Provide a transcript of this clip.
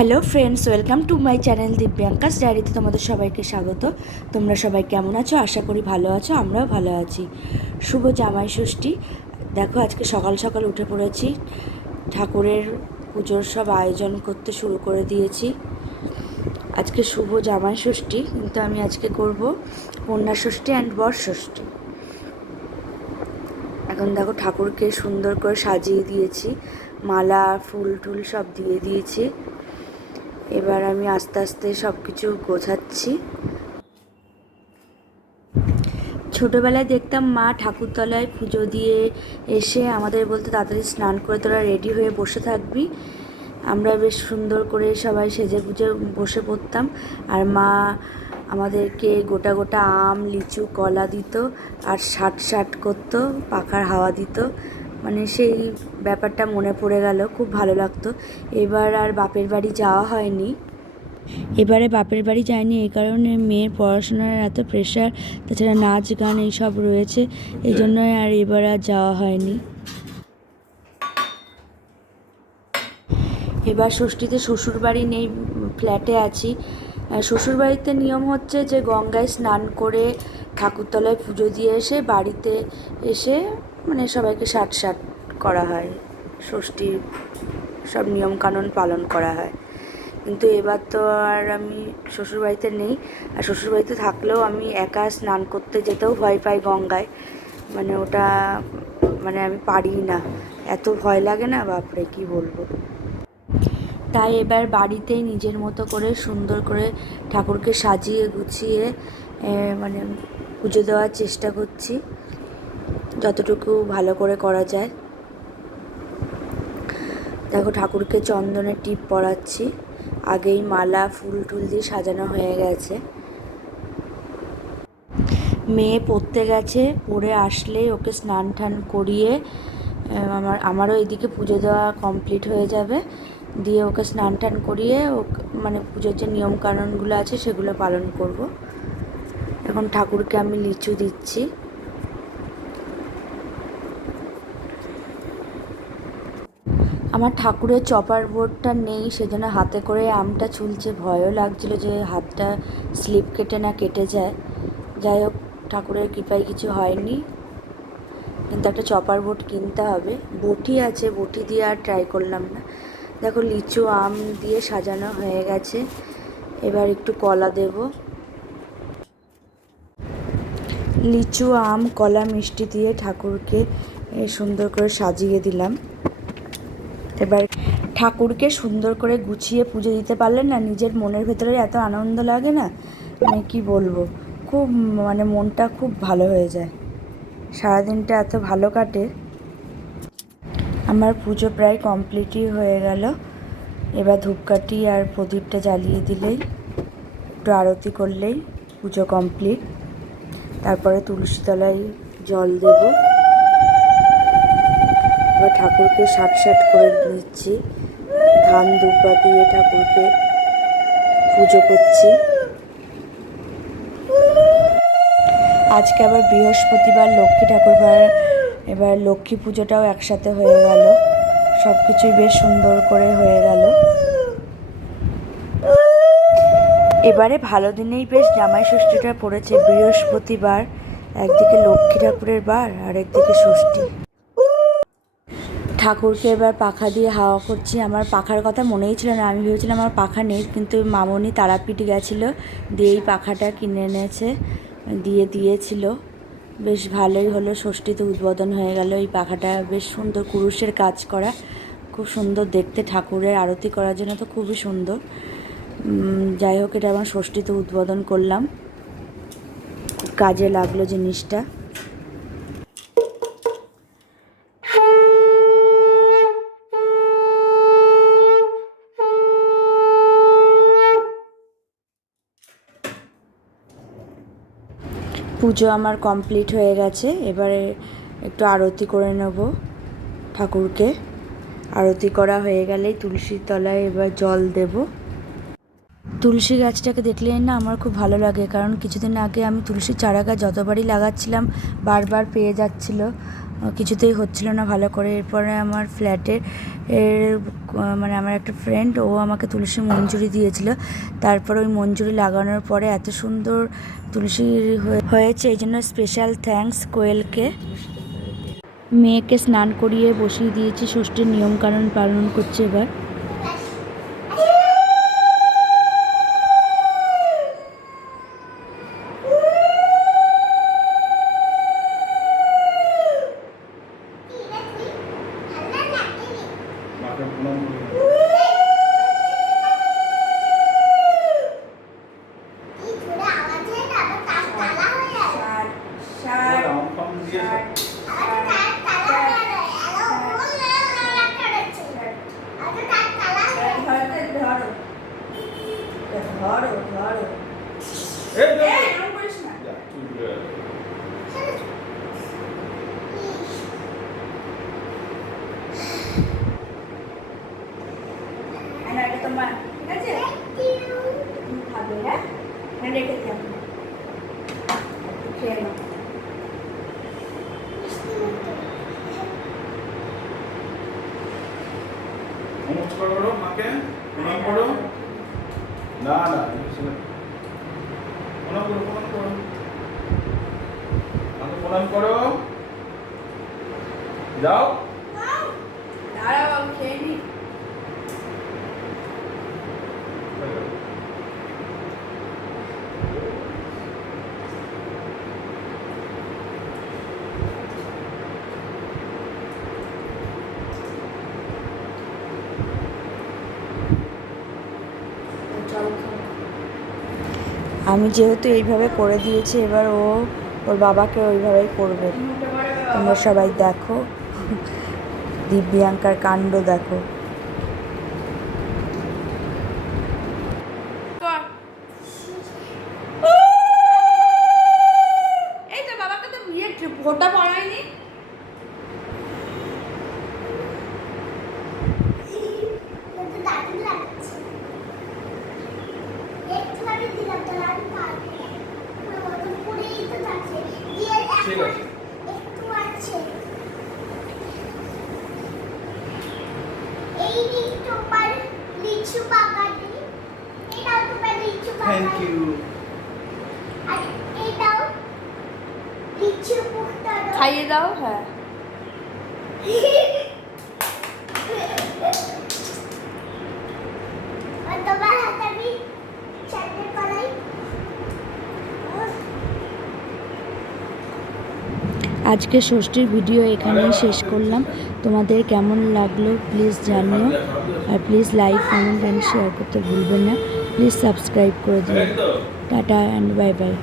Hello friends, welcome to my channel Divyanka's ডায়েরিতে তোমাদের সবাইকে স্বাগত। তোমরা সবাই কেমন আছো? আশা করি ভালো আছো, আমরাও ভালো আছি। শুভ জামাই ষষ্ঠী। দেখো, আজকে সকাল সকাল উঠে পড়েছি। ঠাকুরের পুজোর সব আয়োজন করতে শুরু করে দিয়েছি। আজকে শুভ জামাই ষষ্ঠী, কিন্তু আমি আজকে করব কন্যা ষষ্ঠী অ্যান্ড বর ষষ্ঠী। এখন দেখো, ঠাকুরকে সুন্দর করে সাজিয়ে দিয়েছি। মালা ফুল টুল সব দিয়ে দিয়েছি। এবার আমি আস্তে আস্তে সব কিছু গোছাচ্ছি। ছোটোবেলায় দেখতাম মা ঠাকুরতলায় পুজো দিয়ে এসে আমাদের বলতে, তাড়াতাড়ি স্নান করে তোরা রেডি হয়ে বসে থাকবি। আমরা বেশ সুন্দর করে সবাই সেজে গুজে বসে পড়তাম। আর মা আমাদেরকে গোটা গোটা আম, লিচু, কলা দিত আর শাট শাট করতো, পাখার হাওয়া দিত। মানে সেই ব্যাপারটা মনে পড়ে গেল খুব ভালো লাগতো। এবার আর বাপের বাড়ি যাওয়া হয়নি। এবারে বাপের বাড়ি যায়নি এই কারণে মেয়ের পড়াশোনার এত প্রেশার তাছাড়া নাচ গান এইসব রয়েছে এই জন্যই আর এবার আর যাওয়া হয়নি। এবার ষষ্ঠীতে শ্বশুরবাড়ি নেই ফ্ল্যাটে আছি। আহ, শ্বশুরবাড়িতে নিয়ম হচ্ছে যে গঙ্গায় স্নান করে ঠাকুরতলায় পুজো দিয়ে এসে বাড়িতে এসে মানে সবাইকে ষাট ষাট করা হয়। ষষ্ঠীর সব নিয়মকানুন পালন করা হয়। কিন্তু এবার তো আর আমি শ্বশুরবাড়িতে নেই। আর শ্বশুরবাড়িতে থাকলেও আমি একা স্নান করতে যেতেও ভয় পাই গঙ্গায়। মানে ওটা মানে আমি পারি না। এত ভয় লাগে না? বাপরে, কি বলব? তাই এবার বাড়িতেই নিজের মতো করে সুন্দর করে ঠাকুরকে সাজিয়ে গুছিয়ে মানে পুজো দেওয়ার চেষ্টা করছি। যতটুকু ভালো করে করা যায়। দেখো ঠাকুরকে চন্দনের টিপ পরাচ্ছি। আগেই মালা, ফুল টুল দিয়ে সাজানো হয়ে গেছে। মেয়ে পড়তে গেছে, পড়ে আসলেই ওকে স্নান টান করিয়ে আমার, আমারও এদিকে পুজো দেওয়া কমপ্লিট হয়ে যাবে। দিয়ে ওকে স্নান টান করিয়ে ও মানে পুজোর যে নিয়ম কানুনগুলো আছে সেগুলো পালন করব। এখন ঠাকুরকে আমি লিচু দিচ্ছি। আমার ঠাকুরের চপার বোর্ডটা নেই, সেজন্য হাতে করে আমটা ছুলছে। ভয়ও লাগছিল যে হাতটা স্লিপ কেটে না কেটে যায়। যাই হোক, ঠাকুরের কৃপায় কিছু হয়নি। কিন্তু একটা চপার বোর্ড কিনতে হবে। বটি আছে, বটি দিয়ে আর ট্রাই করলাম না। দেখো, লিচু আম দিয়ে সাজানো হয়ে গেছে। এবার একটু কলা দেব। লিচু, আম, কলা, মিষ্টি দিয়ে ঠাকুরকে সুন্দর করে সাজিয়ে দিলাম। এবার ঠাকুরকে সুন্দর করে গুছিয়ে পুজো দিতে পারলে না নিজের মনের ভেতরে এত আনন্দ লাগে না? মানে কি বলব? খুব মানে মনটা খুব ভালো হয়ে যায়। সারাদিনটা এত ভালো কাটে। আমার পুজো প্রায় কমপ্লিটই হয়ে গেল। এবার ধূপকাঠি আর প্রদীপটা জ্বালিয়ে দিলেই, একটু আরতি করলেই পুজো কমপ্লিট। তারপরে তুলসীতলায় জল দেব। এবার ঠাকুরকে ষাট ষাট করে দিচ্ছি ধান দুব্বা দিয়ে ঠাকুরকে পুজো করছি। আজকে আবার বৃহস্পতিবার, লক্ষ্মী ঠাকুরবার। এবার লক্ষ্মী পুজোটাও একসাথে হয়ে গেল। সব কিছুই বেশ সুন্দর করে হয়ে গেল। এবারে ভালো দিনেই বেশ জামাই ষষ্ঠীটা পড়েছে। বৃহস্পতিবার, একদিকে লক্ষ্মী ঠাকুরের বার আর একদিকে ষষ্ঠী। ঠাকুরকে এবার পাখা দিয়ে হাওয়া করছি। আমার পাখার কথা মনেই ছিল না। আমি ভেবেছিলাম আমার পাখা নেই, কিন্তু মামনি তারাপীঠ গেছিল, দিয়ে এই পাখাটা কিনে এনেছে, দিয়ে দিয়েছিল। বেশ ভালোই হলো, ষষ্ঠীতে উদ্বোধন হয়ে গেল। এই পাখাটা বেশ সুন্দর কুরুষের কাজ করা, খুব সুন্দর দেখতে। ঠাকুরের আরতি করার জন্য তো খুবই সুন্দর। যাই হোক, এটা আমার ষষ্ঠীতে উদ্বোধন করলাম। কাজে লাগল জিনিসটা। পুজো আমার কমপ্লিট হয়ে গেছে, এবারে একটু আরতি করে নেব ঠাকুরকে। আরতি করা হয়ে গেলেই তুলসীর তলায় এবার জল দেব। তুলসী গাছটাকে দেখলে না আমার খুব ভালো লাগে, কারণ কিছুদিন আগে আমি তুলসী চারা গাছ যতবারই লাগাচ্ছিলাম বারবার পেয়ে যাচ্ছিল। কিছুতেই হচ্ছিল না ভালো করে। এরপরে আমার ফ্ল্যাটে এর মানে আমার একটা ফ্রেন্ড ও আমাকে তুলসী মঞ্জুরি দিয়েছিল। তারপর ওই মঞ্জুরি লাগানোর পরে এত সুন্দর তুলসী হয়ে- হয়েছে, এই জন্য স্পেশাল থ্যাঙ্কস কোয়েলকে। মেয়েকে স্নান করিয়ে বসিয়ে দিয়েছি, ষষ্ঠীর নিয়মকানুন পালন করছে এবার মাকে প্রণাম করুন রাম ফাম দিয়ে এই যা, চুপ করে। তোমার ঠিক আছে তুমি খাবে হ্যাঁ হ্যাঁ রেখে দিলাম একটু খেয়ে নাও করো প্রণাম করো। না না প্রণাম করো প্রণাম করো। আমাকে প্রণাম করো। যাও। দাঁড়াও, খেয়ে আমি যেহেতু এইভাবে করে দিয়েছি, এবার ও ওর বাবাকে ওইভাবেই করবে। তোমরা সবাই দেখো। দিব্যাঙ্কার কাণ্ড দেখো এই তো বাবাকে তো বিয়ে ফোটা পড়ায়নি ঠিক আছে। থ্যাংক ইউ খাইয়ে দাও হ্যাঁ আর তোমার হাতে আমি চাটনি কলাই আজকে ষষ্ঠীর ভিডিও এখানেই শেষ করলাম। তোমাদের কেমন লাগল প্লিজ জানিও। আর please like, comment and share করতে ভুলবেন না। প্লিজ সাবস্ক্রাইব করে দিও। Tata and bye bye